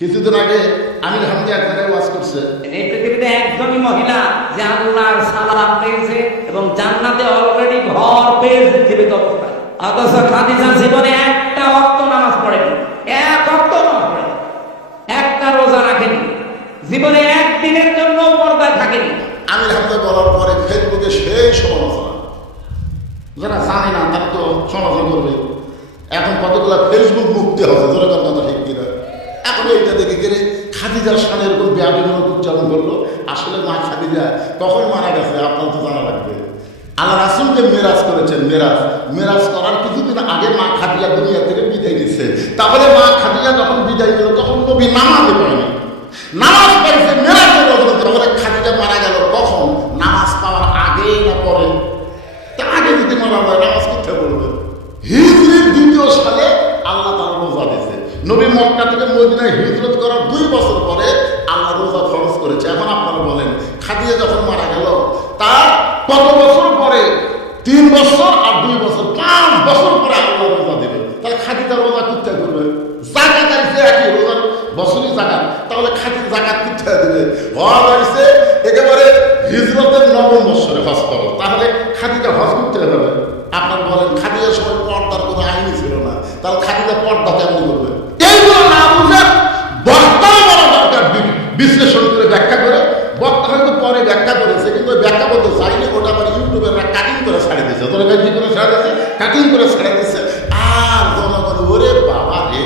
কিছুদিন আগে আমির হামদি এক জায়গায় ওয়াজ করছে, এই পৃথিবীতে একজনই মহিলা যে আল্লাহর সালাম পেয়েছে এবং জান্নাতে অলরেডি ঘর পেয়েছে জীবিত অবস্থায়। অথচ খাদিজা জীবনে একটা ওয়াক্ত নামাজ পড়েনি, এক ওয়াক্ত নামাজ পড়েনি, একটা রোজা রাখেনি, জীবনে একদিনের জন্য পর্দায় থাকেনি। আমির হামদি বলার পরে ফেসবুকে সেই সমালোচনা, যারা জানে না তারা তো সমালোচনা করবে। এখন কতগুলো ফেসবুক মুক্তি হচ্ছে, ধরে কথা ঠিক কিনা। এখন এইটা দেখে গেলে খাদিজার সামনে এরকম ব্যাপীমূলক উচ্চারণ করলো। আসলে মা খাদিজা কখন মারা গেছে আপনার তো জানা লাগবে। আল্লাহ রাসূলকে মেরাজ করেছেন, মেরাজ করার কিছুদিন আগে মা খাদিজা দুনিয়া থেকে বিদায় দিচ্ছে। তাহলে মা খাদিজা যখন বিদায় দিল তখন নবী নামাজে পড়েনি, নামাজ পড়েছে মেরাজের বদলে। তাহলে খাদিজা মারা গেল কখন? নামাজ পাওয়ার আগে না পরে? তা আগে যদি মারা হয় নামাজ কোথায় পড়বে? হিজরির ২য় সালে আল্লাহ তাআলা রোজা দিয়েছে। নবী মক্কা থেকে মদিনায় হিজরত করার ২ বছর পরে আল্লাহ রোজা ফরজ করেছে। এখন আপনারা বলেন, খাদিজা যখন মারা গেল তার কত বছর পরে? ৩ বছর আর 2 বছর, 5 বছর পরে আল্লাহ রোজা দেবে। তাহলে খাদিজা রোজা কোথায় করবে? জাকাত আইছে একই, রোজার বছরই জাকাত। তাহলে খাদিজা জাকাত কোথায় দেবে? হজ আইছে একেবারে হিজরতের ৯ম বছরে হজ করো, তাহলে খাদিজা হজ করতে হবে। আপনার বলেন, খাদিজার সময় পর্দার কোনো আইনই ছিল না, তাহলে খাদিজা পর্দা কেমন করবে? এইগুলো না বুঝে বক্তাও বলা দরকার, বিশ্লেষণ করে ব্যাখ্যা করে। বক্তা হয়তো পরে ব্যাখ্যা করেছে, কিন্তু ওই ব্যাখ্যা বলতে চাইলে ওটা আবার ইউটিউবের কাটিং করে ছাড়ে দিচ্ছে। তোরা কি করে ছাড়ে দিচ্ছে? কাটিং করে ছাড়ে দিচ্ছে। আর জনগণ ওরে বাবা রে,